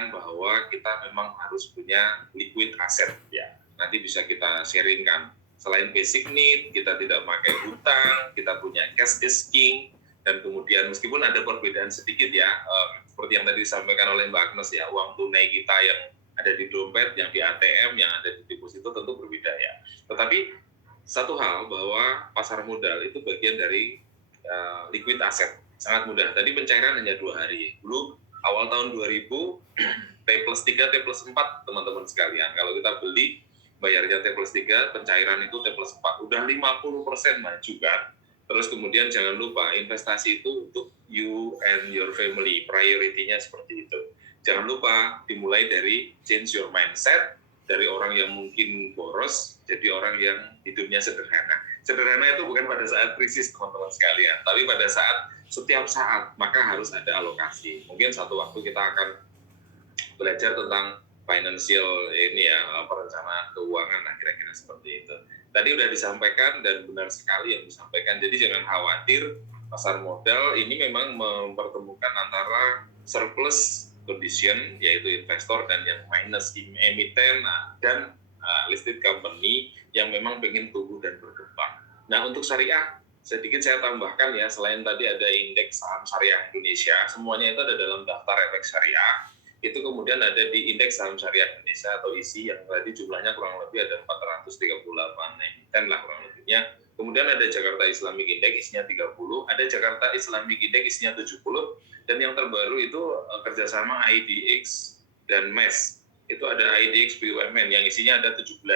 menekankan bahwa kita memang harus punya liquid asset ya. Nanti bisa kita sharingkan. Selain basic need, kita tidak pakai hutang, kita punya cash is king, dan kemudian meskipun ada perbedaan sedikit ya, seperti yang tadi disampaikan oleh Mbak Agnes ya, uang tunai kita yang ada di dompet, yang di ATM, yang ada di deposito tentu berbeda ya. Tetapi satu hal bahwa pasar modal itu bagian dari liquid asset, sangat mudah. Tadi pencairan hanya 2 hari. Dulu awal tahun 2000 T+3, T+4 teman-teman sekalian. Kalau kita beli bayarnya T+3, pencairan itu T+4. Udah 50% maju kan. Terus kemudian jangan lupa investasi itu untuk you and your family, priority-nya seperti itu. Jangan lupa dimulai dari change your mindset, dari orang yang mungkin boros jadi orang yang hidupnya sederhana. Sederhana itu bukan pada saat krisis teman-teman sekalian, tapi pada saat setiap saat maka harus ada alokasi. Mungkin satu waktu kita akan belajar tentang financial ini ya, perencanaan keuangan, nah kira-kira seperti itu. Tadi udah disampaikan dan benar sekali yang disampaikan. Jadi jangan khawatir, pasar modal ini memang mempertemukan antara surplus condition yaitu investor dan yang minus emiten dan listed company yang memang pengen tumbuh dan berkembang. Nah untuk syariah sedikit saya tambahkan ya, selain tadi ada indeks saham syariah Indonesia, semuanya itu ada dalam daftar efek syariah. Itu kemudian ada di indeks saham syariah Indonesia atau ISI yang tadi jumlahnya kurang lebih ada 438 emiten lah kurang lebihnya. Kemudian ada Jakarta Islamic Index isinya 30, ada Jakarta Islamic Index isinya 70, dan yang terbaru itu kerjasama IDX dan MES. Itu ada IDX BUMN yang isinya ada 17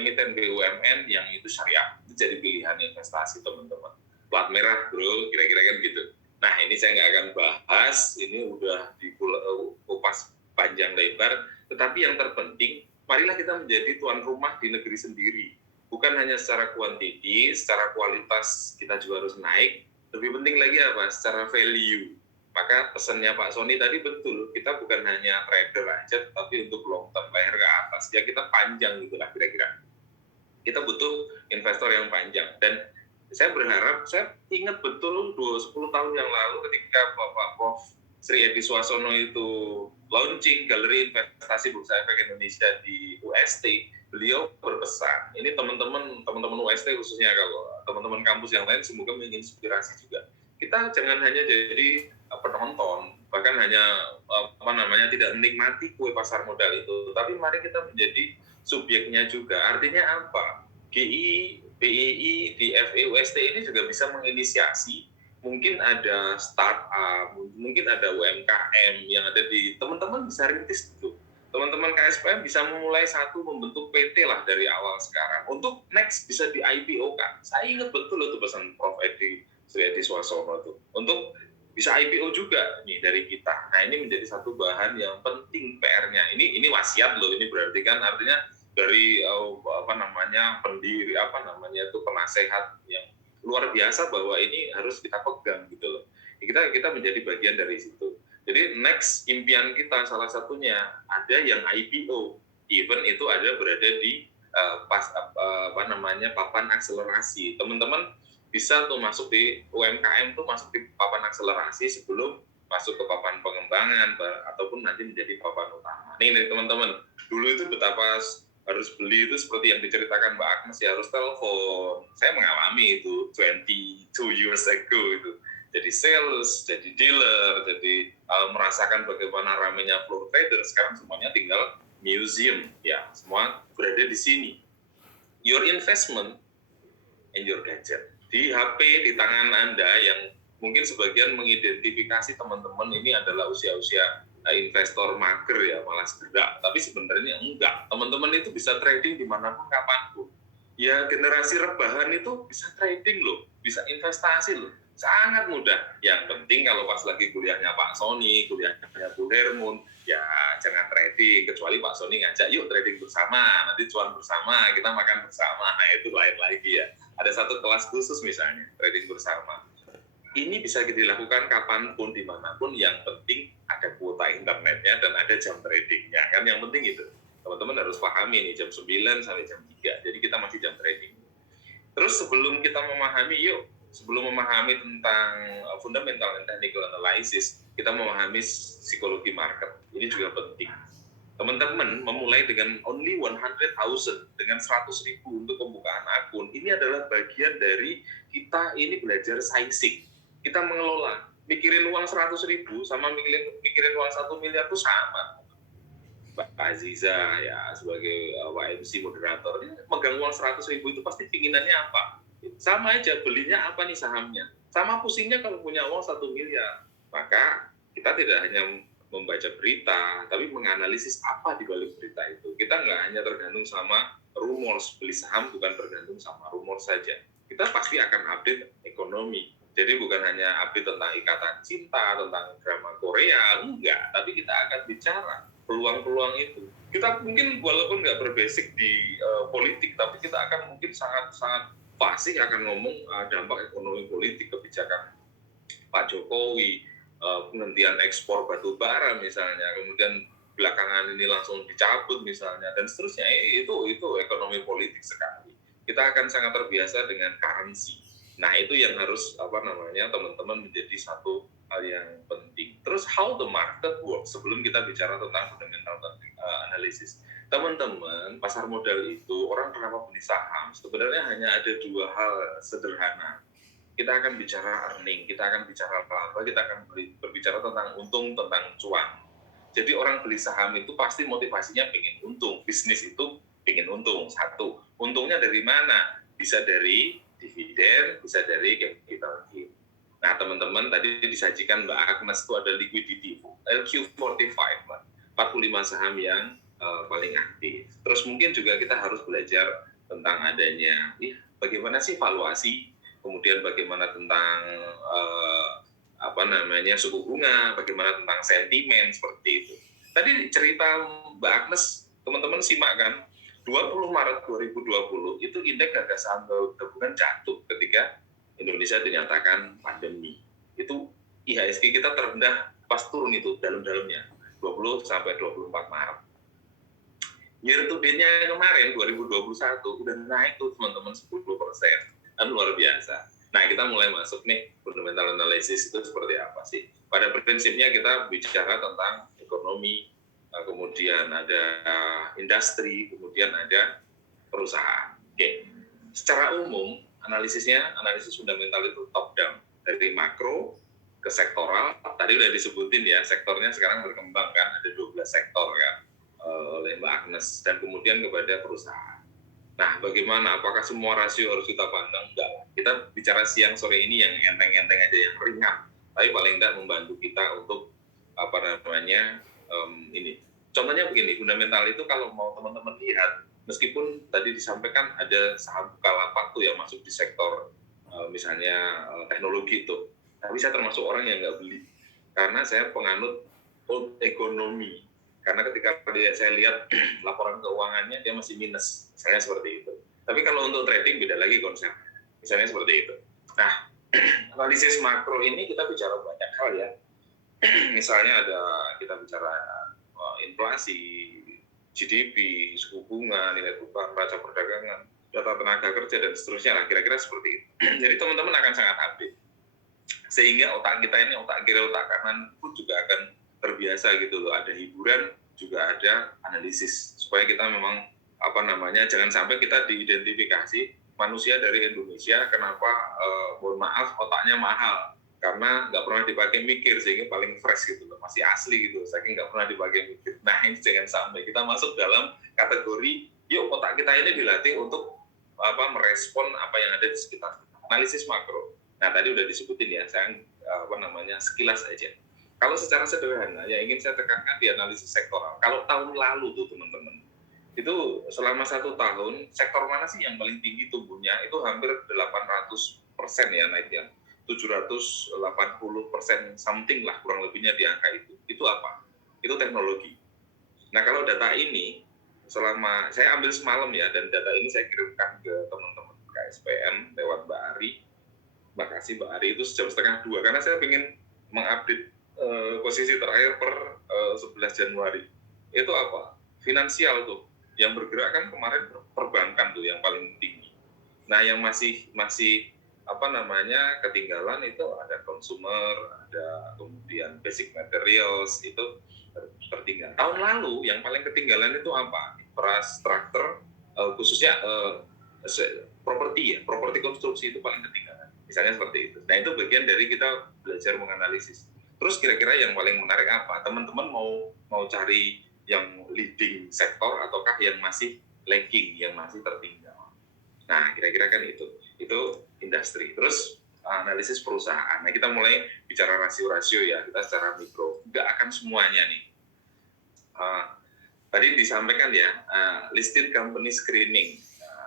emiten BUMN yang itu syariah. Itu jadi pilihan investasi teman-teman. Plat merah bro, kira-kira kan gitu. Nah ini saya nggak akan bahas, ini udah dikupas panjang lebar, tetapi yang terpenting, marilah kita menjadi tuan rumah di negeri sendiri. Bukan hanya secara kuantiti, secara kualitas kita juga harus naik, lebih penting lagi apa? Secara value. Maka pesannya Pak Sony tadi betul, kita bukan hanya trader aja, tapi untuk long term leher ke atas, ya kita panjang gitu lah kira-kira. Kita butuh investor yang panjang, dan saya berharap, saya ingat betul 10 tahun yang lalu ketika Bapak Prof. Sri Edi Suasono itu launching Galeri Investasi Bursa Efek Indonesia di UST, beliau berpesan, ini teman-teman UST khususnya, kalau teman-teman kampus yang lain semoga menginspirasi juga. Kita jangan hanya jadi penonton, bahkan hanya tidak menikmati kue pasar modal itu, tapi mari kita menjadi subjeknya juga. Artinya apa? GI, BII, DFE, UST ini juga bisa menginisiasi, mungkin ada startup, mungkin ada UMKM yang ada di teman-teman bisa rintis gitu. Teman-teman KSPM bisa memulai membentuk PT lah dari awal sekarang. Untuk next bisa di IPO kan. Saya ingat betul itu pesan Prof. Sri Edi Suasono itu. Untuk bisa IPO juga nih dari kita. Nah ini menjadi satu bahan yang penting PR-nya. Ini wasiat loh. Ini berarti kan artinya dari pendiri itu penasehat yang luar biasa bahwa ini harus kita pegang gitu loh. Kita menjadi bagian dari situ. Jadi next impian kita salah satunya ada yang IPO, even itu ada berada di papan akselerasi. Teman-teman bisa tuh masuk di UMKM tuh masuk di papan akselerasi sebelum masuk ke papan pengembangan ataupun nanti menjadi papan utama. Nih teman-teman, dulu itu betapa harus beli itu seperti yang diceritakan Mbak Agnes ya, harus telepon. Saya mengalami itu 22 years ago itu. Jadi sales, jadi dealer, jadi merasakan bagaimana ramenya floor trader. Sekarang semuanya tinggal museum ya, semua berada di sini. Your investment and your gadget. Di HP di tangan Anda yang mungkin sebagian mengidentifikasi teman-teman ini adalah usia-usia investor mager ya, malas gerak, tapi sebenarnya enggak. Teman-teman itu bisa trading dimanapun kapanpun. Ya generasi rebahan itu bisa trading loh, bisa investasi loh, sangat mudah. Yang penting kalau pas lagi kuliahnya Pak Sony, kuliahnya Bu Hermun, ya jangan trading, kecuali Pak Sony ngajak yuk trading bersama, nanti cuan bersama, kita makan bersama, nah itu lain lagi ya. Ada satu kelas khusus misalnya, trading bersama. Ini bisa dilakukan kapanpun, dimanapun, yang penting ada kuota internetnya dan ada jam tradingnya. Kan yang penting itu. Teman-teman harus pahami nih, jam 9 sampai jam 3. Jadi kita masih jam trading. Terus sebelum kita memahami, yuk sebelum memahami tentang fundamental and technical analysis, kita memahami psikologi market. Ini juga penting. Teman-teman memulai dengan only 100,000, dengan 100.000 untuk pembukaan akun, ini adalah bagian dari kita ini belajar sizing. Kita mengelola, mikirin uang 100.000 sama mikirin uang 1 miliar itu sama. Mbak Aziza ya sebagai YMC moderator, ini megang uang 100.000 itu pasti pinginannya apa? Sama aja, belinya apa nih sahamnya? Sama pusingnya kalau punya uang 1 miliar. Maka kita tidak hanya membaca berita, tapi menganalisis apa di balik berita itu. Kita nggak hanya tergantung sama rumors, beli saham bukan tergantung sama rumors saja. Kita pasti akan update ekonomi. Jadi bukan hanya update tentang ikatan cinta, tentang drama Korea, enggak. Tapi kita akan bicara peluang-peluang itu. Kita mungkin walaupun nggak berbasic di politik, tapi kita akan mungkin sangat-sangat pasti akan ngomong dampak ekonomi politik kebijakan Pak Jokowi, penghentian ekspor batu bara misalnya, kemudian belakangan ini langsung dicabut misalnya, dan seterusnya. Itu ekonomi politik sekali. Kita akan sangat terbiasa dengan currency. Nah itu yang harus teman-teman menjadi satu hal yang penting. Terus how the market works sebelum kita bicara tentang fundamental analysis. Teman-teman, pasar modal itu orang kenapa beli saham sebenarnya hanya ada dua hal sederhana. Kita akan bicara earning, kita akan bicara laba, kita akan berbicara tentang untung, tentang cuan. Jadi orang beli saham itu pasti motivasinya pengen untung, bisnis itu pengen untung. Satu, untungnya dari mana? Bisa dari dividen, bisa dari capital gain. Nah teman-teman tadi disajikan Mbak Agnes itu ada liquidity, LQ45, 45 saham yang paling aktif. Terus mungkin juga kita harus belajar tentang adanya, bagaimana sih valuasi, kemudian bagaimana tentang suku bunga, bagaimana tentang sentimen seperti itu. Tadi cerita Mbak Agnes, teman-teman simak kan, 20 Maret 2020 itu indeks harga saham gabungan jatuh ketika Indonesia dinyatakan pandemi. Itu IHSG kita terendah pas turun itu dalam-dalamnya 20 sampai 24 Maret. Year to date-nya kemarin 2021 udah naik tuh teman-teman 10%. Kan luar biasa. Nah, kita mulai masuk nih, fundamental analysis itu seperti apa sih? Pada prinsipnya kita bicara tentang ekonomi, kemudian ada industri, kemudian ada perusahaan. Oke. Secara umum, analisis fundamental itu top down, dari makro ke sektoral. Tadi udah disebutin ya, sektornya sekarang berkembang kan, ada 12 sektor kan oleh Mbak Agnes, dan kemudian kepada perusahaan. Nah, bagaimana? Apakah semua rasio harus kita pandang? Enggak. Kita bicara siang sore ini yang enteng-enteng aja, yang ringan. Tapi paling enggak membantu kita untuk ini. Contohnya begini, fundamental itu kalau mau teman-teman lihat, meskipun tadi disampaikan ada saham Bukalapak tuh yang masuk di sektor misalnya teknologi itu, tapi saya termasuk orang yang nggak beli karena saya penganut old economy. Karena ketika saya lihat laporan keuangannya dia masih minus, misalnya seperti itu. Tapi kalau untuk trading beda lagi konsep, misalnya seperti itu. Nah, analisis makro ini kita bicara banyak hal ya. Misalnya kita bicara inflasi, GDP, suku bunga, nilai tukar, neraca perdagangan, data tenaga kerja dan seterusnya lah, kira-kira seperti itu. Jadi teman-teman akan sangat update. Sehingga otak kita ini, otak kiri, otak kanan pun juga akan terbiasa gitu loh, ada hiburan juga ada analisis supaya kita memang jangan sampai kita diidentifikasi manusia dari Indonesia kenapa mohon maaf otaknya mahal karena nggak pernah dipakai mikir sehingga paling fresh gitu loh, masih asli gitu saking nggak pernah dipakai mikir. Nah ini jangan sampai kita masuk dalam kategori yuk otak kita ini dilatih untuk merespon apa yang ada di sekitar kita. Analisis makro. Nah tadi udah disebutin ya, saya sekilas aja. Kalau secara sederhana, yang ingin saya tekankan di analisis sektoral. Kalau tahun lalu tuh teman-teman, itu selama 1 tahun, sektor mana sih yang paling tinggi tumbuhnya? Itu hampir 800% ya naiknya. 780% something lah, kurang lebihnya di angka itu. Itu apa? Itu teknologi. Nah kalau data ini, saya ambil semalam ya, dan data ini saya kirimkan ke teman-teman KSPM lewat Mbak Ari. Mbak Mbak Ari itu jam 1:30, karena saya ingin mengupdate posisi terakhir per 11 Januari. Itu apa? Finansial tuh. Yang bergerak kan kemarin perbankan tuh yang paling tinggi. Nah, yang masih ketinggalan itu ada consumer, ada kemudian basic materials itu tertinggal. Tahun lalu yang paling ketinggalan itu apa? Infrastruktur, khususnya properti ya, properti konstruksi itu paling ketinggalan. Misalnya seperti itu. Nah itu bagian dari kita belajar menganalisis. Terus kira-kira yang paling menarik apa? Teman-teman mau cari yang leading sektor ataukah yang masih lagging, yang masih tertinggal? Nah kira-kira kan itu industri. Terus analisis perusahaan. Nah kita mulai bicara rasio-rasio ya, kita secara mikro. Nggak akan semuanya nih. Tadi disampaikan ya, listed company screening.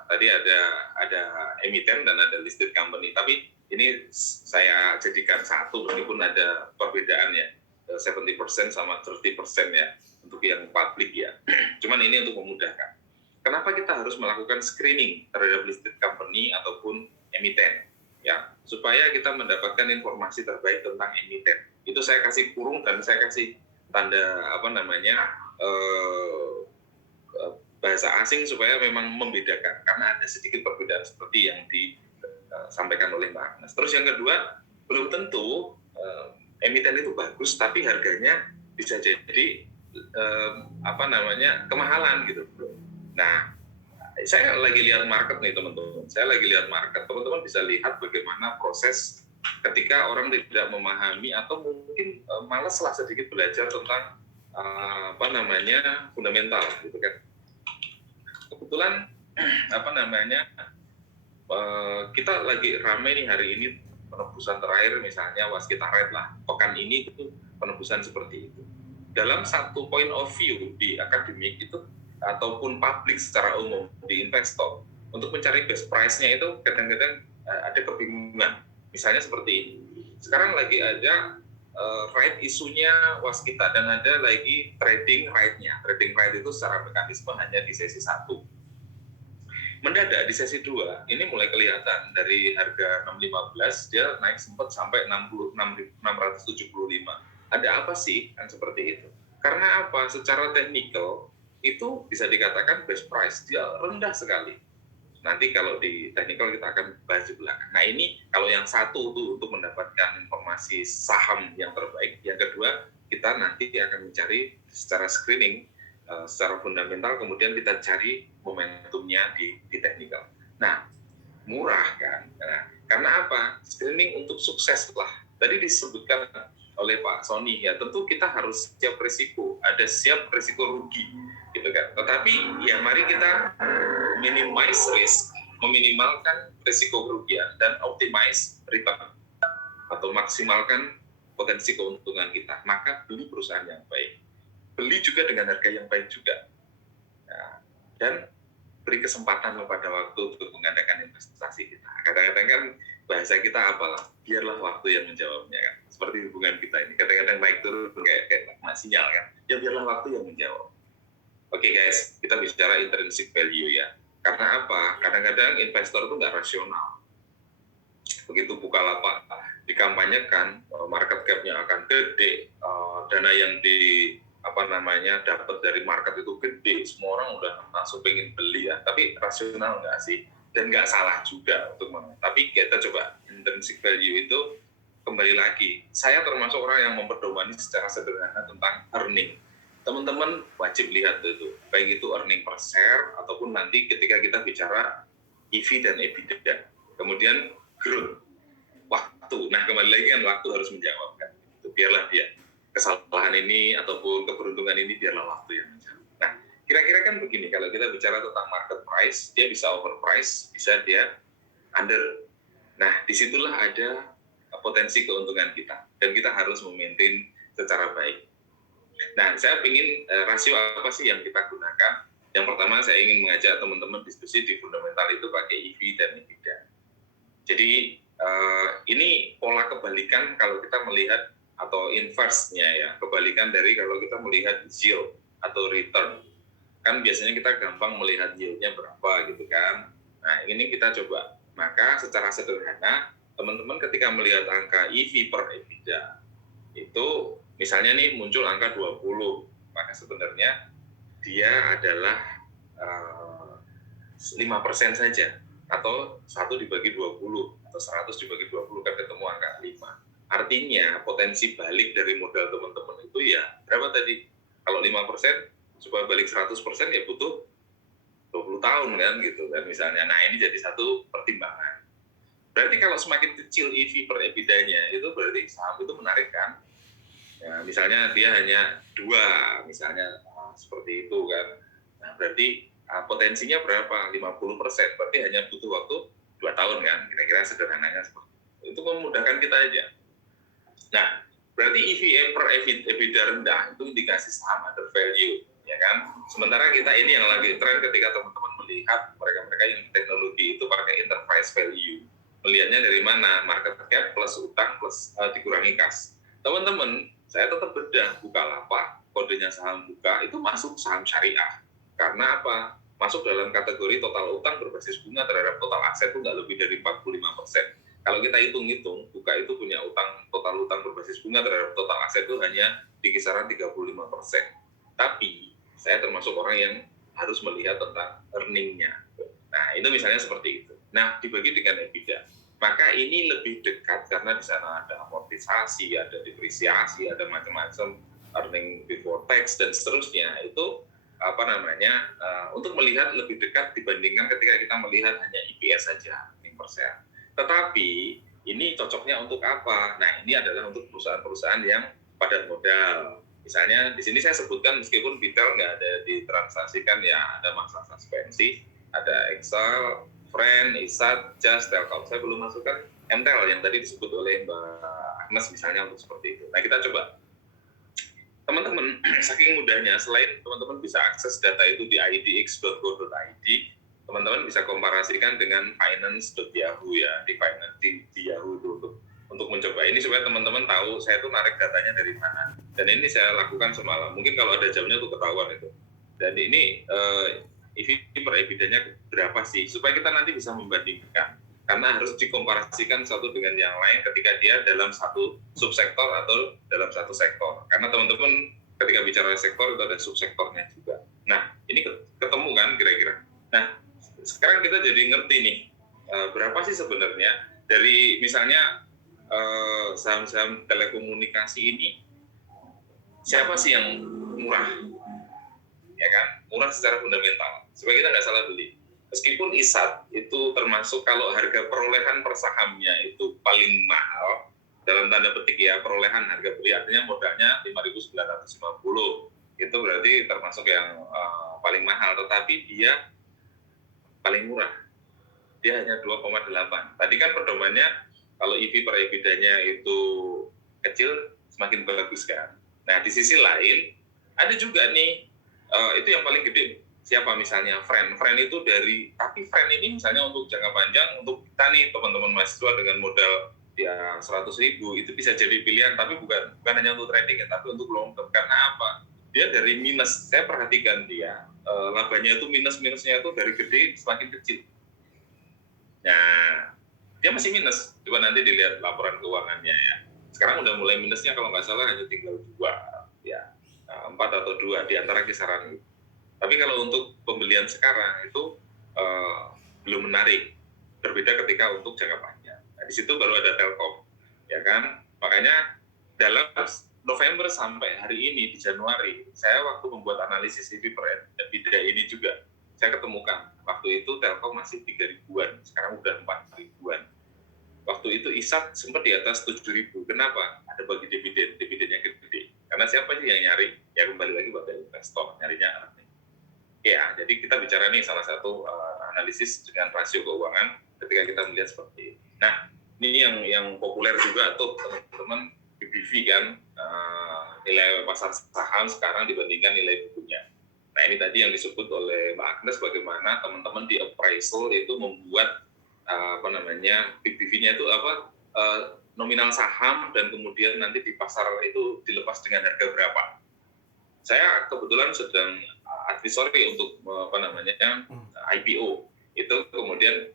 Tadi ada emiten dan ada listed company. Tapi ini saya jadikan satu meskipun ada perbedaan ya, 70% sama 30% ya untuk yang publik ya. Cuman ini untuk memudahkan. Kenapa kita harus melakukan screening terhadap listed company ataupun emiten? Ya, supaya kita mendapatkan informasi terbaik tentang emiten. Itu saya kasih kurung dan saya kasih tanda bahasa asing supaya memang membedakan, karena ada sedikit perbedaan seperti yang disampaikan oleh Mbak Agnes. Terus yang kedua, belum tentu emiten itu bagus, tapi harganya bisa jadi kemahalan gitu. Nah, saya lagi lihat market nih teman-teman. Teman-teman bisa lihat bagaimana proses ketika orang tidak memahami atau mungkin malaslah sedikit belajar tentang fundamental gitu kan. Kebetulan kita lagi ramai nih hari ini penembusan terakhir misalnya waskita red lah, pekan ini itu penembusan seperti itu. Dalam satu point of view di akademik itu ataupun publik secara umum di investor untuk mencari best price-nya itu kadang-kadang ada kebingungan. Misalnya seperti ini. Sekarang lagi ada right isunya waskita dan ada lagi trading right-nya. Trading right itu secara mekanisme hanya di sesi 1. Mendadak di sesi 2 ini mulai kelihatan dari harga 615 dia naik sempat sampai 675. Ada apa sih kan seperti itu? Karena apa? Secara teknikal itu bisa dikatakan best price dia rendah sekali. Nanti kalau di technical kita akan bahas di belakang. Nah ini kalau yang satu tuh untuk mendapatkan informasi saham yang terbaik. Yang kedua kita nanti akan mencari secara screening, secara fundamental, kemudian kita cari momentumnya di technical. Nah murah kan? Nah, karena apa? Screening untuk sukses lah. Tadi disebutkan oleh Pak Sony ya, tentu kita harus siap risiko, ada siap risiko rugi gitu kan. Tetapi ya mari kita minimize risk, meminimalkan risiko kerugian dan optimize return atau maksimalkan potensi keuntungan kita. Maka beli perusahaan yang baik, beli juga dengan harga yang baik juga, nah, dan beri kesempatan pada waktu untuk mengadakan investasi kita. Kadang-kadang kan bahasa kita apalah, biarlah waktu yang menjawabnya kan. Seperti hubungan kita ini, kadang-kadang naik turun kayak sinyal kan. Ya biarlah waktu yang menjawab. Oke guys, kita bicara intrinsic value ya. Karena apa? Kadang-kadang investor itu nggak rasional. Begitu Bukalapak dikampanyekan, market cap-nya akan gede, dana yang dapat dari market itu gede, semua orang udah langsung pengen beli ya. Tapi rasional nggak sih? Dan nggak salah juga tapi kita coba intrinsic value itu kembali lagi. Saya termasuk orang yang memperdomani secara sederhana tentang earning. Teman-teman wajib lihat itu, baik itu earning per share ataupun nanti ketika kita bicara EV dan EBITDA. Kemudian growth, waktu. Nah kembali lagi kan waktu harus menjawab kan. Itu biarlah dia kesalahan ini ataupun keberuntungan ini biarlah waktu yang menjawab. Nah kira-kira kan begini, kalau kita bicara tentang market price, dia bisa overprice, bisa dia under. Nah disitulah ada potensi keuntungan kita dan kita harus memaintain secara baik. Nah, saya ingin rasio apa sih yang kita gunakan? Yang pertama, saya ingin mengajak teman-teman diskusi di fundamental itu pakai EV dan EBITDA. Jadi, ini pola kebalikan kalau kita melihat, atau inverse-nya ya, kebalikan dari kalau kita melihat yield atau return. Kan biasanya kita gampang melihat yield-nya berapa gitu kan. Nah, ini kita coba. Maka secara sederhana, teman-teman ketika melihat angka EV per EBITDA, itu misalnya nih muncul angka 20, maka sebenarnya dia adalah 5% saja, atau 1 dibagi 20, atau 100 dibagi 20 kan ketemu angka 5. Artinya potensi balik dari modal teman-teman itu ya berapa tadi? Kalau 5% supaya balik 100% ya butuh 20 tahun kan gitu kan misalnya. Nah ini jadi satu pertimbangan. Berarti kalau semakin kecil EV per EBITDA-nya itu berarti saham itu menarik kan? Ya, misalnya dia hanya 2, misalnya seperti itu kan. Nah berarti potensinya berapa? 50%. Berarti hanya butuh waktu 2 tahun kan? Kira-kira sederhananya seperti itu. Itu memudahkan kita aja. Nah, berarti EV per EBITDA rendah itu indikasi saham under value, ya kan? Sementara kita ini yang lagi tren ketika teman-teman melihat mereka-mereka yang teknologi itu pakai enterprise value. Melihatnya dari mana? Market cap plus utang plus dikurangi kas. Teman-teman, saya tetap bedah Bukalapak, kodenya saham Buka itu masuk saham syariah. Karena apa? Masuk dalam kategori total utang berbasis bunga terhadap total aset itu nggak lebih dari 45%. Kalau kita hitung-hitung, Buka itu punya total utang berbasis bunga terhadap total aset itu hanya di kisaran 35%. Tapi saya termasuk orang yang harus melihat tentang earning-nya. Nah, itu misalnya seperti itu. Nah, dibagi dengan EBITDA. Maka ini lebih dekat karena di sana ada amortisasi, ada depresiasi, ada macam-macam earning before tax dan seterusnya. Itu untuk melihat lebih dekat dibandingkan ketika kita melihat hanya EPS saja, earning per share. Tetapi ini cocoknya untuk apa? Nah, ini adalah untuk perusahaan-perusahaan yang padat modal. Misalnya di sini saya sebutkan meskipun detail nggak ada ditransaksikan ya, ada masa suspensi, ada Excel, Friend, ISAT, Just, Telkom. Saya belum masukkan MTEL yang tadi disebut oleh Mbak Agnes misalnya untuk seperti itu. Nah, kita coba. Teman-teman, saking mudahnya, selain teman-teman bisa akses data itu di idx.go.id, teman-teman bisa komparasikan dengan finance.yahoo ya, di Yahoo itu untuk mencoba ini supaya teman-teman tahu saya tuh narik datanya dari mana. Dan ini saya lakukan semalam. Mungkin kalau ada jamnya tuh ketahuan itu. Dan ini EV per EBITDA-nya berapa sih? Supaya kita nanti bisa membandingkan. Karena harus dikomparasikan satu dengan yang lain ketika dia dalam satu subsektor atau dalam satu sektor. Karena teman-teman ketika bicara sektor itu ada subsektornya juga. Nah, ini ketemu kan kira-kira. Nah, sekarang kita jadi ngerti nih, berapa sih sebenarnya dari misalnya saham-saham telekomunikasi ini, siapa sih yang murah? Ya kan, murah secara fundamental supaya kita nggak salah beli. Meskipun ISAT itu termasuk kalau harga perolehan per sahamnya itu paling mahal dalam tanda petik ya, perolehan harga beli artinya modalnya 5.950 itu berarti termasuk yang paling mahal, tetapi dia paling murah, dia hanya 2,8. Tadi kan pedomannya kalau EV per EBITDA-nya itu kecil semakin bagus kan. Nah di sisi lain ada juga nih itu yang paling gede siapa misalnya Friend itu tapi Friend ini misalnya untuk jangka panjang untuk kita nih teman-teman mahasiswa dengan modal ya 100.000 itu bisa jadi pilihan, tapi bukan hanya untuk trading ya, tapi untuk long term. Karena apa? Dia dari minus, saya perhatikan dia labanya itu minusnya itu dari gede semakin kecil. Nah dia masih minus, coba nanti dilihat laporan keuangannya ya. Sekarang udah mulai minusnya kalau nggak salah hanya tinggal 2 ya, 4 atau 2 di antara kisaran itu. Tapi kalau untuk pembelian sekarang itu belum menarik, berbeda ketika untuk jangka panjang. Nah, di situ baru ada Telkom, ya kan? Makanya dalam November sampai hari ini di Januari, saya waktu membuat analisis EV per EBITDA ini juga, saya ketemukan waktu itu Telkom masih 3.000-an, sekarang udah 4.000-an. Waktu itu ISAT sempat di atas 7.000. Kenapa? Ada bagi dividennya gede. Karena siapa sih yang nyari? Ya kembali lagi pada investor, nyarinya earning. Ya, jadi kita bicara nih salah satu analisis dengan rasio keuangan ketika kita melihat seperti ini. Nah, ini yang populer juga tuh teman-teman BBV kan, nilai pasar saham sekarang dibandingkan nilai bukunya. Nah, ini tadi yang disebut oleh Mbak Agnes bagaimana teman-teman di appraisal itu membuat BBV-nya itu nominal saham dan kemudian nanti di pasar itu dilepas dengan harga berapa. Saya kebetulan sedang advisory untuk IPO itu, kemudian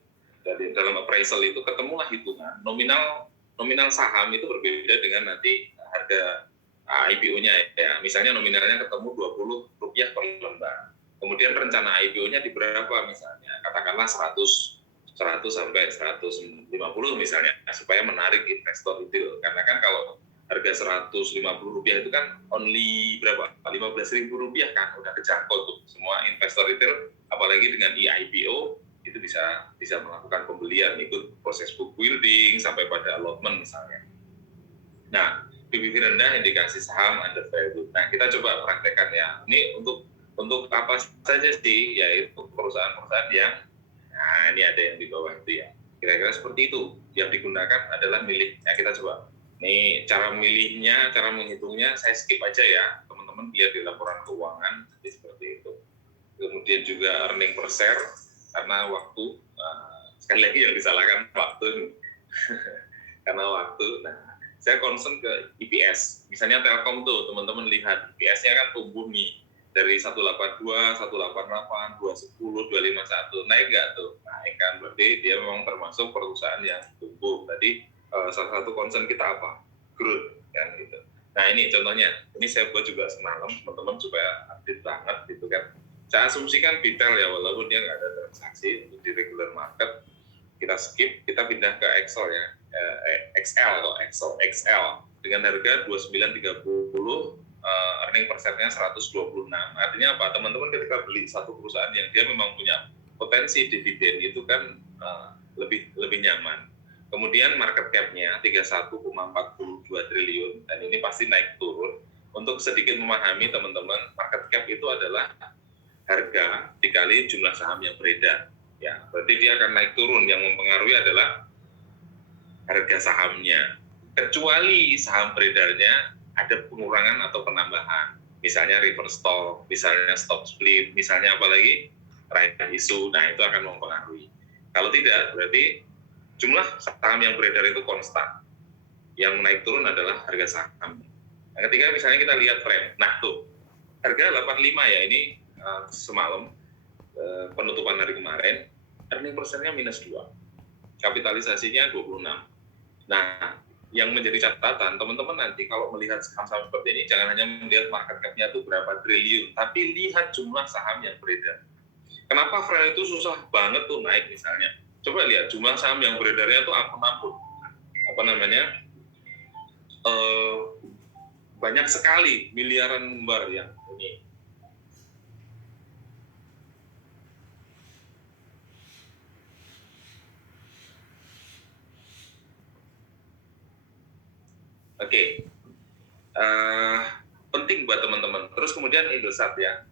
dalam appraisal itu ketemulah hitungan nominal saham itu berbeda dengan nanti harga IPO-nya ya. Misalnya nominalnya ketemu Rp20 per lembar. Kemudian rencana IPO-nya di berapa misalnya? Katakanlah 100 100 sampai 150 misalnya, supaya menarik investor itu. Karena kan kalau harga Rp150 itu kan only berapa? Rp15.000 kan, udah kejangkau tuh semua investor retail, apalagi dengan IPO itu bisa melakukan pembelian, ikut proses book building sampai pada allotment misalnya. Nah, PBV rendah indikasi saham under value. Nah, kita coba praktekannya. Ini untuk apa saja sih? Yaitu perusahaan-perusahaan yang, nah ini ada yang di bawah itu ya. Kira-kira seperti itu. Yang digunakan adalah milik. Nah, kita coba. Nih, cara milihnya, cara menghitungnya, saya skip aja ya. Teman-teman lihat di laporan keuangan, seperti itu. Kemudian juga earning per share, karena waktu, sekali lagi yang disalahkan waktu. Karena waktu, nah saya concern ke EPS. Misalnya Telkom tuh, teman-teman lihat EPS-nya kan tumbuh nih dari 182, 188, 210, 251. Naik nggak tuh? Naik kan, berarti dia memang termasuk perusahaan yang tumbuh. Tadi salah satu concern kita apa? Growth kan gitu. Nah ini contohnya, ini saya buat juga semalam, teman-teman supaya update banget gitu kan. Saya asumsikan detail ya, walaupun dia nggak ada transaksi untuk di regular market. Kita skip, kita pindah ke Excel ya. XL dengan harga 29.30, earning per share-nya 126. Artinya apa? Teman-teman ketika beli satu perusahaan yang dia memang punya potensi dividen itu kan lebih nyaman. Kemudian market cap-nya 31,42 triliun dan ini pasti naik turun. Untuk sedikit memahami teman-teman, market cap itu adalah harga dikali jumlah saham yang beredar. Ya, berarti dia akan naik turun. Yang mempengaruhi adalah harga sahamnya, kecuali saham beredarnya ada pengurangan atau penambahan, misalnya reverse stock, misalnya stock split, misalnya apalagi right issue, nah itu akan mempengaruhi. Kalau tidak, berarti jumlah saham yang beredar itu konstan. Yang naik turun adalah harga saham. Nah, ketika misalnya kita lihat trend, nah tuh harga 85 ya, ini semalam penutupan hari kemarin, earning per share-nya minus 2, kapitalisasinya 26. Nah, yang menjadi catatan, teman-teman nanti kalau melihat saham-saham seperti ini, jangan hanya melihat market cap-nya itu berapa triliun, tapi lihat jumlah saham yang beredar. Kenapa Frel itu susah banget tuh naik misalnya? Coba lihat jumlah saham yang beredarnya tuh ampun-ampun. Apa namanya? Banyak sekali, miliaran lembar yang ini. Oke. Penting buat teman-teman. Terus kemudian Indosat ya,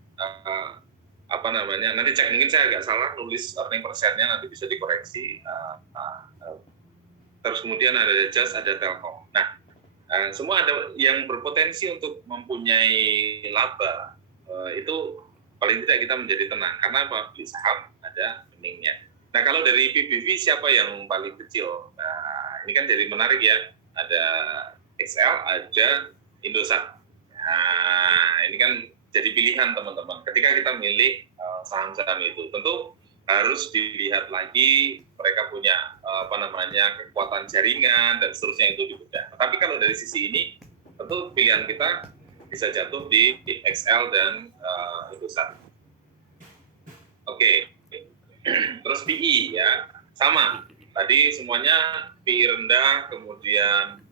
apa namanya? Nanti cek, mungkin saya agak salah nulis earning per share-nya, nanti bisa dikoreksi. Terus kemudian ada Just, ada Telkom. Nah, semua ada yang berpotensi untuk mempunyai laba. Itu paling tidak kita menjadi tenang. Karena apa? Beli saham ada earningnya. Nah, kalau dari PBV siapa yang paling kecil? Nah, ini kan jadi menarik ya. Ada XL, ada Indosat. Nah, ini kan jadi pilihan teman-teman. Ketika kita milih saham-saham itu, tentu harus dilihat lagi mereka punya kekuatan jaringan dan seterusnya itu dibedah. Tapi kalau dari sisi ini, tentu pilihan kita bisa jatuh di XL dan Indosat. Oke. Terus PE ya, sama. Tadi semuanya PE rendah, kemudian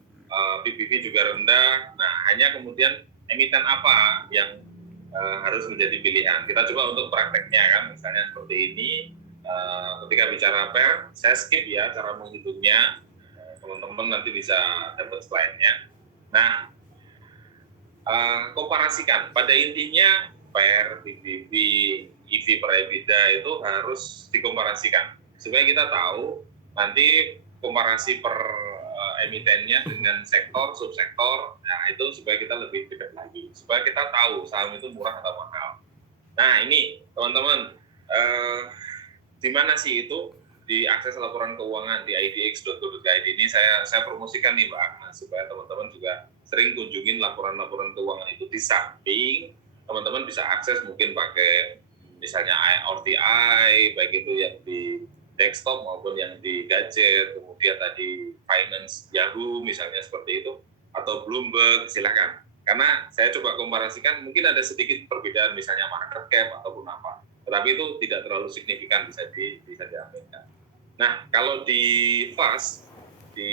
PBV juga rendah. Nah, hanya kemudian emiten apa yang harus menjadi pilihan. Kita coba untuk prakteknya kan, misalnya seperti ini. Ketika bicara PER, saya skip ya cara menghitungnya. Teman-teman nanti bisa dapat slide-nya. Nah, komparasikan. Pada intinya PER, PBV, EV per EBITDA itu harus dikomparasikan supaya kita tahu nanti komparasi per emitennya dengan sektor, subsektor, nah itu supaya kita lebih dekat lagi, supaya kita tahu saham itu murah atau mahal. Nah ini teman-teman, di mana sih itu? Di akses laporan keuangan di idx.go.id ini saya promosikan nih Pak, nah, supaya teman-teman juga sering kunjungin laporan-laporan keuangan itu. Di samping teman-teman bisa akses mungkin pakai misalnya RTI, baik itu yang di desktop maupun yang di gadget, kemudian tadi finance Yahoo misalnya seperti itu, atau Bloomberg, silakan. Karena saya coba komparasikan, mungkin ada sedikit perbedaan misalnya market cap ataupun apa, tetapi itu tidak terlalu signifikan, bisa diaminkan. Nah, kalau di FAS, di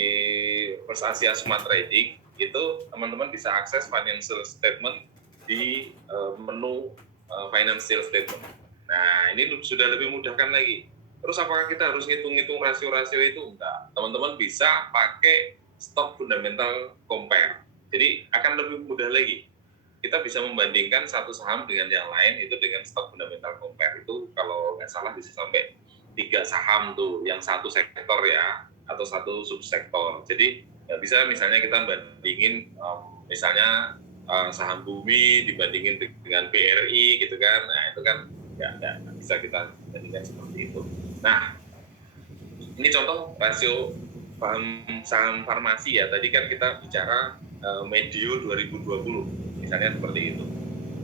First Asia Smart Trading, itu teman-teman bisa akses financial statement di menu financial statement. Nah, ini sudah lebih mudahkan lagi. Terus apakah kita harus ngitung-ngitung rasio-rasio itu? Enggak. Teman-teman bisa pakai stock fundamental compare. Jadi akan lebih mudah lagi. Kita bisa membandingkan satu saham dengan yang lain itu dengan stock fundamental compare itu kalau nggak salah bisa sampai 3 saham tuh, yang satu sektor ya, atau satu subsektor. Jadi bisa misalnya kita bandingin misalnya saham bumi dibandingin dengan BRI gitu kan. Nah itu kan nggak bisa kita bandingkan seperti itu. Nah ini contoh rasio saham farmasi ya. Tadi kan kita bicara medio 2020 misalnya seperti itu.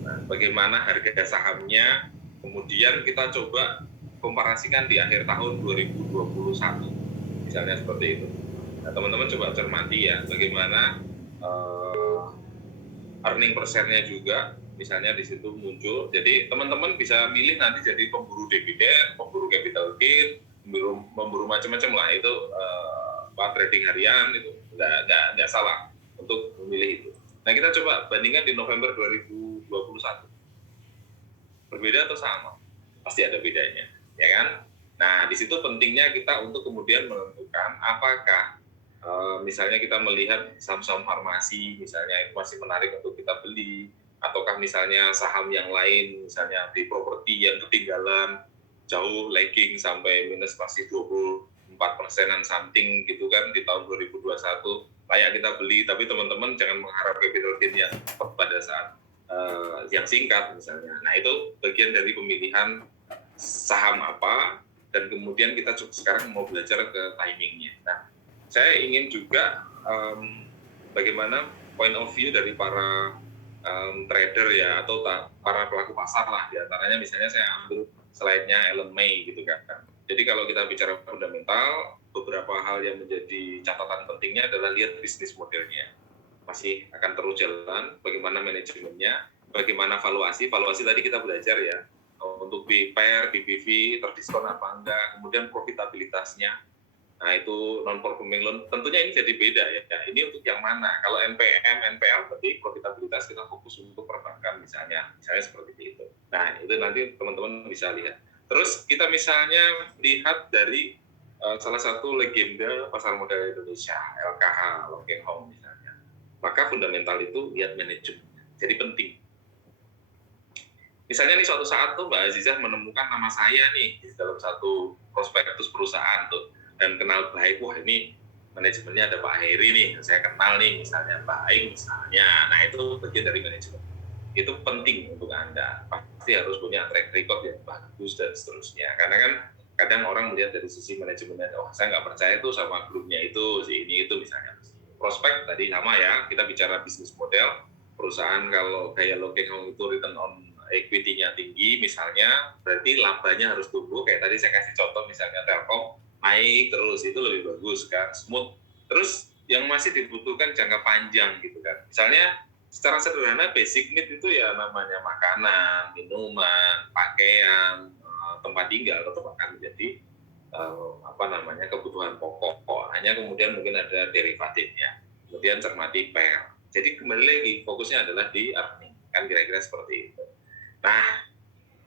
Nah, bagaimana harga sahamnya, kemudian kita coba komparasikan di akhir tahun 2021 misalnya seperti itu. Nah, teman-teman coba cermati ya bagaimana earning per share-nya juga misalnya di situ muncul. Jadi teman-teman bisa milih nanti jadi pemburu dividen, pemburu capital gain, memburu macam-macam lah itu trading harian itu nggak salah untuk memilih itu. Nah kita coba bandingkan di November 2021, berbeda atau sama? Pasti ada bedanya, ya kan? Nah di situ pentingnya kita untuk kemudian menentukan apakah misalnya kita melihat saham-saham farmasi misalnya itu masih menarik untuk kita beli, ataukah misalnya saham yang lain misalnya di properti yang ketinggalan jauh lagging sampai minus masih 24%-an something gitu kan di tahun 2021 layak kita beli, tapi teman-teman jangan mengharap capital gain yang pada saat yang singkat misalnya. Nah itu bagian dari pemilihan saham apa, dan kemudian kita sekarang mau belajar ke timingnya. Nah saya ingin juga bagaimana point of view dari para trader ya, atau para pelaku pasar lah, diantaranya misalnya saya ambil slide-nya Ellen May gitu kan. Jadi kalau kita bicara fundamental, beberapa hal yang menjadi catatan pentingnya adalah lihat bisnis modelnya. Masih akan terus jalan, bagaimana manajemennya, bagaimana valuasi tadi kita belajar ya, untuk PER, PBV, terdiskon apa enggak, kemudian profitabilitasnya. Nah itu non-performing loan, tentunya ini jadi beda ya. Ini untuk yang mana? Kalau NPM, NPL berarti profitabilitas kita fokus untuk perbankan misalnya seperti itu. Nah itu nanti teman-teman bisa lihat. Terus kita misalnya lihat dari salah satu legenda pasar modal Indonesia, LKH, Loh Keng Hong misalnya. Maka fundamental itu lihat manajemen. Jadi penting. Misalnya nih suatu saat tuh Mbak Azizah menemukan nama saya nih di dalam satu prospektus perusahaan tuh, dan kenal baik, wah ini manajemennya ada Pak Heri nih, saya kenal nih misalnya baik misalnya. Nah itu bagian dari manajemen. Itu penting untuk Anda. Pasti harus punya track record yang bagus dan seterusnya. Karena kan kadang orang melihat dari sisi manajemennya, oh saya nggak percaya tuh sama grupnya itu, si ini itu misalnya. Prospek tadi sama ya, kita bicara bisnis model, perusahaan kalau kayak Loh Keng Hong itu return on equity-nya tinggi misalnya, berarti labanya harus tumbuh. Kayak tadi saya kasih contoh misalnya Telkom, naik terus, itu lebih bagus kan, smooth. Terus yang masih dibutuhkan jangka panjang gitu kan. Misalnya secara sederhana basic need itu ya namanya makanan, minuman, pakaian, tempat tinggal, atau bahkan menjadi kebutuhan pokok. Hanya kemudian mungkin ada derivatifnya. Kemudian cermati PER. Jadi kembali lagi fokusnya adalah di earning, kan kira-kira seperti itu. Nah,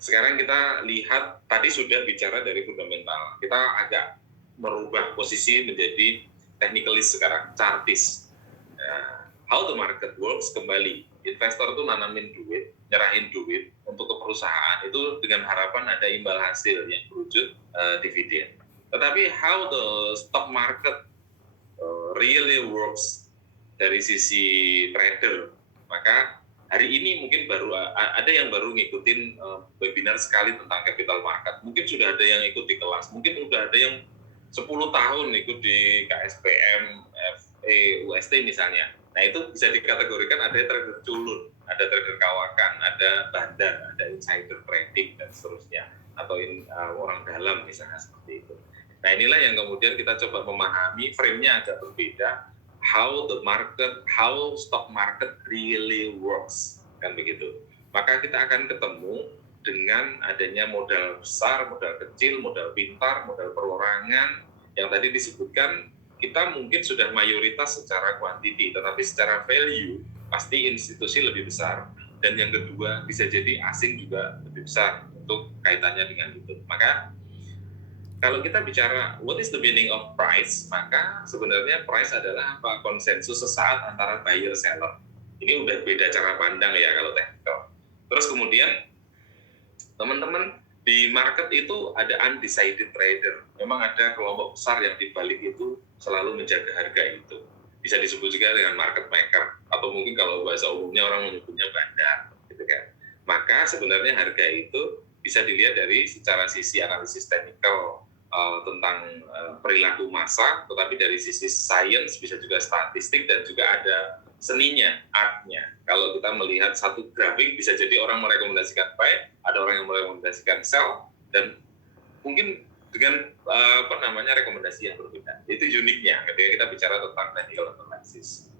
sekarang kita lihat tadi sudah bicara dari fundamental. Kita agak merubah posisi menjadi technicalist sekarang, chartist. How the market works kembali. Investor itu nanamin duit, nyerahin duit untuk ke perusahaan itu dengan harapan ada imbal hasil yang berwujud dividen. Tetapi how the stock market really works dari sisi trader, maka hari ini mungkin baru ada yang baru ngikutin webinar sekali tentang capital market. Mungkin sudah ada yang ikut di kelas, mungkin sudah ada yang 10 tahun ikut di KSPM, FE, UST misalnya. Nah itu bisa dikategorikan ada trader culun, ada trader kawakan, ada bandar, ada insider trading dan seterusnya, atau orang dalam misalnya seperti itu. Nah inilah yang kemudian kita coba memahami, frame-nya agak berbeda, how stock market really works, kan begitu. Maka kita akan ketemu dengan adanya modal besar, modal kecil, modal pintar, modal perorangan, yang tadi disebutkan, kita mungkin sudah mayoritas secara kuantiti, tetapi secara value, pasti institusi lebih besar, dan yang kedua, bisa jadi asing juga lebih besar untuk kaitannya dengan itu. Maka, kalau kita bicara what is the meaning of price, maka sebenarnya price adalah apa? Konsensus sesaat antara buyer seller. Ini udah beda cara pandang ya kalau technical. Terus kemudian teman-teman di market itu ada undecided trader. Memang ada kelompok besar yang dibalik itu selalu menjaga harga itu. Bisa disebut juga dengan market maker, atau mungkin kalau bahasa umumnya orang menyebutnya bandar, gitu kan. Maka sebenarnya harga itu bisa dilihat dari secara sisi analisis teknikal tentang perilaku massa, tetapi dari sisi sains bisa juga statistik dan juga ada seninya, artnya. Kalau kita melihat satu grafik, bisa jadi orang merekomendasikan buy, ada orang yang merekomendasikan sell, dan mungkin dengan rekomendasi yang berbeda. Itu uniknya ketika kita bicara tentang technical analysis.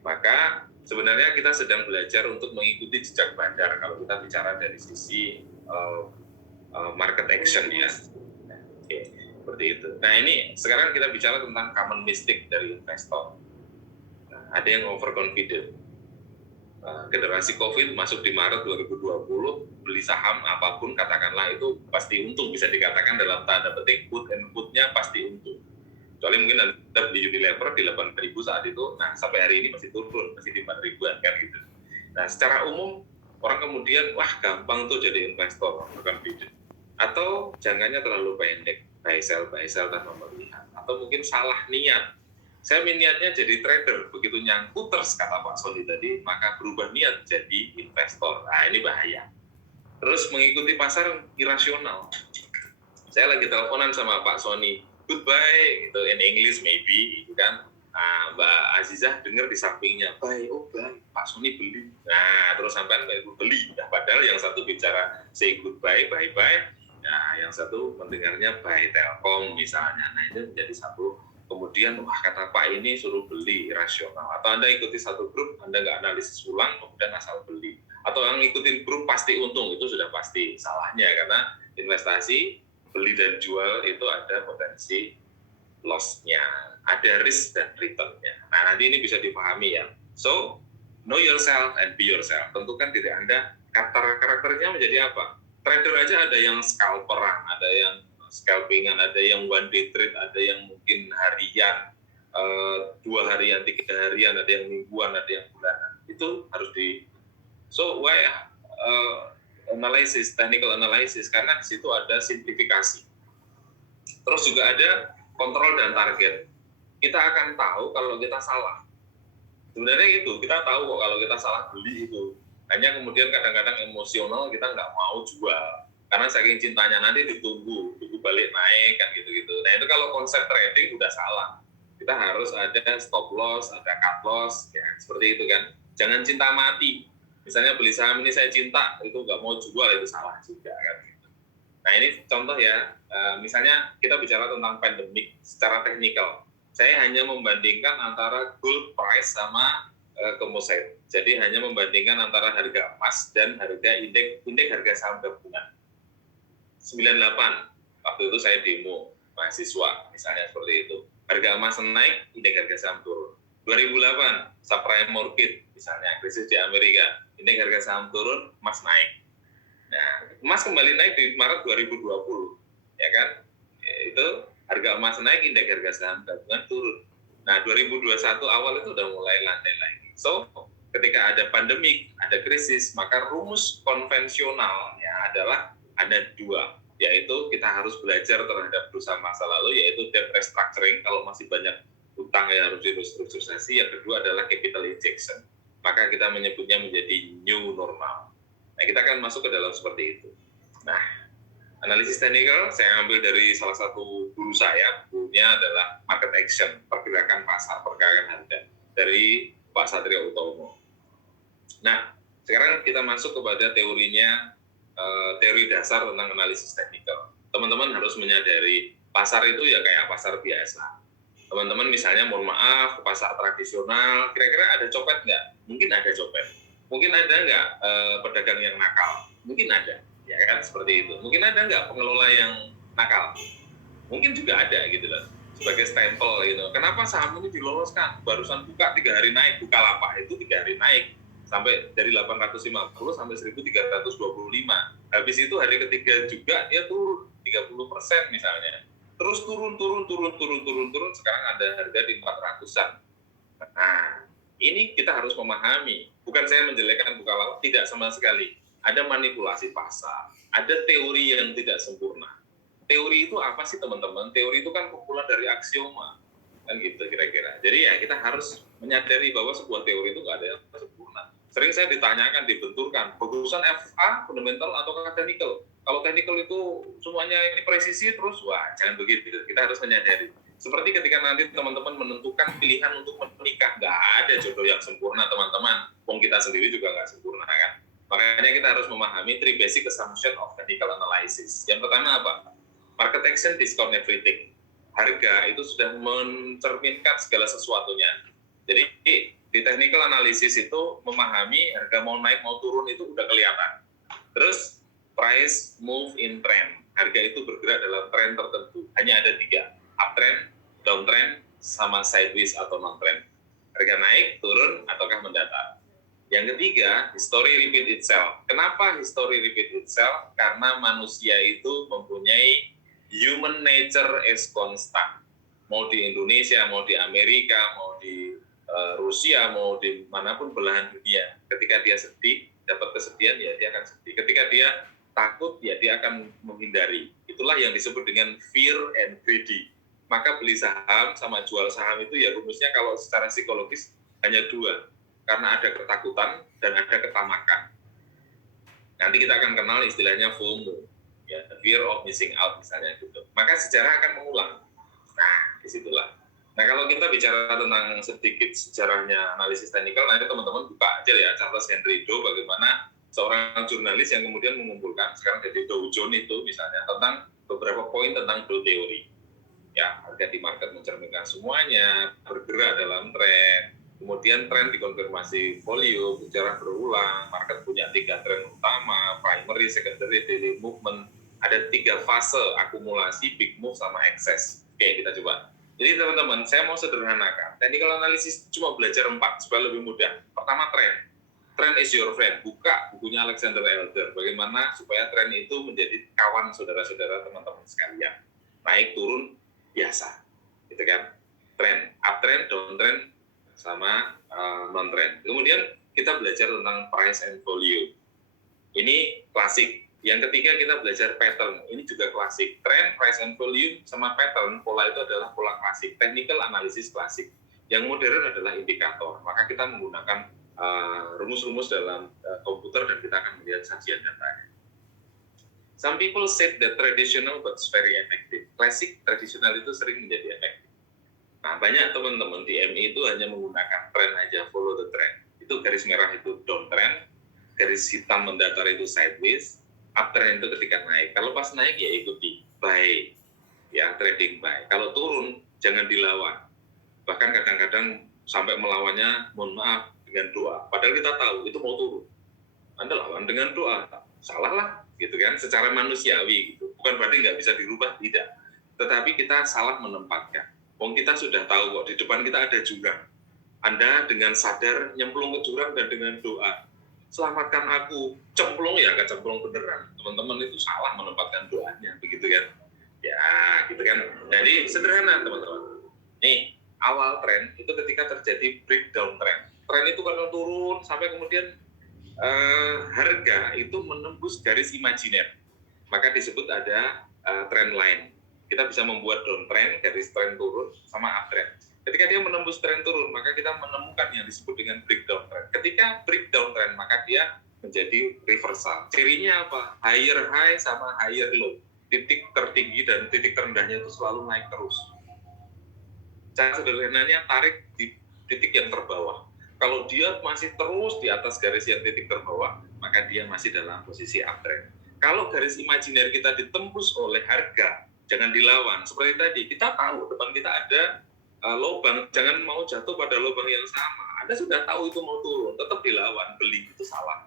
Maka sebenarnya kita sedang belajar untuk mengikuti jejak bandar kalau kita bicara dari sisi market action ya. Oke, seperti itu. Nah ini sekarang kita bicara tentang common mistake dari investor. Ada yang overconfident. Generasi COVID masuk di Maret 2020, beli saham apapun katakanlah itu pasti untung, bisa dikatakan dalam tanda petik put and put-nya pasti untung. Kecuali mungkin Anda beli Unilever di 8.000 saat itu, nah sampai hari ini masih turun, masih di 4.000-an kan gitu. Nah secara umum orang kemudian, wah gampang tuh jadi investor, overconfident. Atau jangannya terlalu pendek, buy sell tanpa melihat. Atau mungkin salah niat. Saya niatnya jadi trader, begitu nyangkut terus kata Pak Sony tadi, maka berubah niat jadi investor. Nah ini bahaya. Terus mengikuti pasar irasional. Saya lagi teleponan sama Pak Sony, goodbye, gitu, in English maybe, gitu kan. Mbak Azizah dengar di sampingnya, buy, Pak Sony beli. Nah terus sampai beli. Nah, padahal yang satu bicara say goodbye, bye-bye. Nah yang satu mendengarnya buy Telkom misalnya. Nah itu menjadi satu. Kemudian, wah kata Pak ini suruh beli rasional. Atau Anda ikuti satu grup, Anda nggak analisis ulang, kemudian asal beli. Atau yang ngikutin grup pasti untung, itu sudah pasti salahnya. Karena investasi, beli dan jual itu ada potensi loss-nya. Ada risk dan return-nya. Nah nanti ini bisa dipahami ya. So, know yourself and be yourself. Tentukan diri Anda, karakternya menjadi apa? Trader aja ada yang scalperan, ada yang scalpingan, ada yang one day trade, ada yang mungkin harian, 2 harian, 3 harian, ada yang mingguan, ada yang bulanan. Itu harus so why analysis, technical analysis, karena di situ ada simplifikasi. Terus juga ada kontrol dan target. Kita akan tahu kalau kita salah. Sebenarnya itu, kita tahu kok kalau kita salah beli itu. Hanya kemudian kadang-kadang emosional kita nggak mau jual. Karena saking cintanya nanti tunggu balik naik kan gitu-gitu. Nah itu kalau konsep trading udah salah. Kita harus ada stop loss, ada cut loss, ya seperti itu kan. Jangan cinta mati. Misalnya beli saham ini saya cinta, itu nggak mau jual, itu salah juga kan. Nah ini contoh ya, misalnya kita bicara tentang pandemik secara teknikal. Saya hanya membandingkan antara gold price sama composite. Jadi hanya membandingkan antara harga emas dan harga indeks harga saham gabungan. 98 waktu itu saya demo mahasiswa misalnya seperti itu, harga emas naik, indeks harga saham turun. 2008 subprime mortgage misalnya krisis di Amerika, indeks harga saham turun, emas naik. Nah emas kembali naik di Maret 2020 ya kan, itu harga emas naik, indeks harga saham gabungan turun. Nah 2021 awal itu udah mulai landai lagi. So ketika ada pandemik, ada krisis, maka rumus konvensionalnya adalah ada 2, yaitu kita harus belajar terhadap perusahaan masa lalu, yaitu debt restructuring, kalau masih banyak utang yang harus direstrukturisasi. Yang kedua adalah capital injection, maka kita menyebutnya menjadi new normal. Nah kita akan masuk ke dalam seperti itu. Nah analisis teknikal saya ambil dari salah satu guru saya, bukunya adalah Market Action, pergerakan pasar, pergerakan harga, dari Pak Satrio Utomo. Nah sekarang kita masuk kepada teorinya, teori dasar tentang analisis teknikal. Teman-teman harus menyadari pasar itu ya kayak pasar biasa. Teman-teman misalnya mohon maaf ke pasar tradisional, kira-kira ada copet nggak? Mungkin ada copet. Mungkin ada nggak pedagang yang nakal? Mungkin ada. Ya kan seperti itu. Mungkin ada nggak pengelola yang nakal? Mungkin juga ada gitu loh. Sebagai stempel gitu. Kenapa saham ini diloloskan? Barusan buka 3 hari naik, buka lapak itu 3 hari naik sampai dari 850 sampai 1325. Habis itu hari ketiga juga dia turun 30% misalnya. Terus turun, sekarang ada harga di 400-an. Nah, ini kita harus memahami. Bukan saya menjelekkan Bukalapak, tidak sama sekali. Ada manipulasi pasar, ada teori yang tidak sempurna. Teori itu apa sih teman-teman? Teori itu kan kumpulan dari aksioma, kan gitu kira-kira. Jadi ya kita harus menyadari bahwa sebuah teori itu nggak ada yang sempurna. Sering saya ditanyakan, dibenturkan, bagusan FA, fundamental atau technical. Kalau technical itu semuanya ini presisi terus, wah jangan begitu. Kita harus menyadari. Seperti ketika nanti teman-teman menentukan pilihan untuk menikah, nggak ada jodoh yang sempurna teman-teman. Wong kita sendiri juga nggak sempurna kan. Makanya kita harus memahami three basic assumption of technical analysis. Yang pertama apa? Market action, discount everything. Harga itu sudah mencerminkan segala sesuatunya. Jadi di technical analysis itu memahami harga mau naik mau turun itu udah kelihatan. Terus price move in trend. Harga itu bergerak dalam tren tertentu. Hanya ada 3. Uptrend, downtrend, sama sideways atau non-trend. Harga naik, turun, ataukah mendatar. Yang ketiga, history repeat itself. Kenapa history repeat itself? Karena manusia itu mempunyai human nature is constant. Mau di Indonesia, mau di Amerika, mau di Rusia, mau di manapun belahan dunia. Ketika dia sedih, dapat kesedihan, ya dia akan sedih. Ketika dia takut, ya dia akan menghindari. Itulah yang disebut dengan fear and greedy. Maka beli saham sama jual saham itu ya rumusnya kalau secara psikologis hanya 2. Karena ada ketakutan dan ada ketamakan. Nanti kita akan kenal istilahnya FOMO, ya, fear of missing out misalnya gitu. Maka sejarah akan mengulang. Nah, disitulah. Nah, kalau kita bicara tentang sedikit sejarahnya analisis teknikal, nanti teman-teman buka aja ya Charles Henry Dow, bagaimana seorang jurnalis yang kemudian mengumpulkan, sekarang jadi Dow Jones itu misalnya, tentang beberapa poin tentang Dow Theory. Ya, harga di market mencerminkan semuanya, bergerak dalam tren, kemudian tren dikonfirmasi volume, sejarah berulang, market punya 3 tren utama, primary, secondary, daily movement, ada 3 fase akumulasi, big move, sama excess. Oke, kita coba. Jadi teman-teman, saya mau sederhanakan. Technical analysis cuma belajar 4 supaya lebih mudah. Pertama, tren. Trend is your friend. Buka bukunya Alexander Elder. Bagaimana supaya tren itu menjadi kawan saudara-saudara teman-teman sekalian. Naik, turun, biasa. Gitu kan. Trend, uptrend, downtrend, sama non-trend. Kemudian kita belajar tentang price and volume. Ini klasik. Yang ketiga kita belajar pattern. Ini juga klasik. Trend, price and volume, sama pattern, pola itu adalah pola klasik. Technical analysis klasik. Yang modern adalah indikator. Maka kita menggunakan rumus-rumus dalam komputer dan kita akan melihat sajian datanya. Some people said that traditional but very effective. Klasik, tradisional itu sering menjadi efektif. Nah, banyak teman-teman di MI itu hanya menggunakan trend aja, follow the trend. Itu garis merah itu downtrend, garis hitam mendatar itu sideways, uptrend itu ketika naik. Kalau pas naik ya ikuti, buy, ya trading buy. Kalau turun jangan dilawan. Bahkan kadang-kadang sampai melawannya, mohon maaf, dengan doa. Padahal kita tahu itu mau turun. Anda lawan dengan doa, salah lah, gitu kan? Secara manusiawi gitu. Bukan berarti nggak bisa dirubah, tidak. Tetapi kita salah menempatkan. Wong kita sudah tahu kok, di depan kita ada jurang. Anda dengan sadar nyemplung ke jurang dan dengan doa, selamatkan aku, cemplung ya nggak cemplung beneran. Teman-teman itu salah menempatkan doanya, begitu kan? Ya, gitu kan. Jadi sederhana teman-teman. Nih, awal tren itu ketika terjadi breakdown tren. Tren itu bakal turun sampai kemudian harga itu menembus garis imajiner. Maka disebut ada trend line. Kita bisa membuat downtrend, garis tren turun, sama uptrend. Ketika dia menembus tren turun, maka kita menemukan yang disebut dengan breakdown trend. Ketika breakdown trend, maka dia menjadi reversal. Cirinya apa? Higher high sama higher low. Titik tertinggi dan titik terendahnya itu selalu naik terus. Cara sederhananya tarik di titik yang terbawah. Kalau dia masih terus di atas garis yang titik terbawah, maka dia masih dalam posisi uptrend. Kalau garis imajiner kita ditembus oleh harga, jangan dilawan. Seperti tadi, kita tahu depan kita ada lubang, jangan mau jatuh pada lubang yang sama. Anda sudah tahu itu mau turun, tetap dilawan, beli itu salah.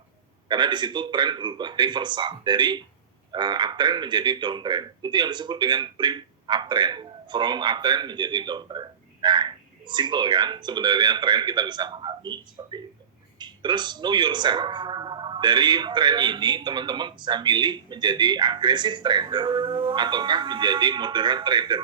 Karena di situ tren berubah, reversal dari uptrend menjadi downtrend. Itu yang disebut dengan bring uptrend, from uptrend menjadi downtrend. Nah, simple kan? Sebenarnya tren kita bisa pahami seperti itu. Terus know yourself. Dari tren ini, teman-teman bisa milih menjadi aggressive trader ataukah menjadi moderate trader.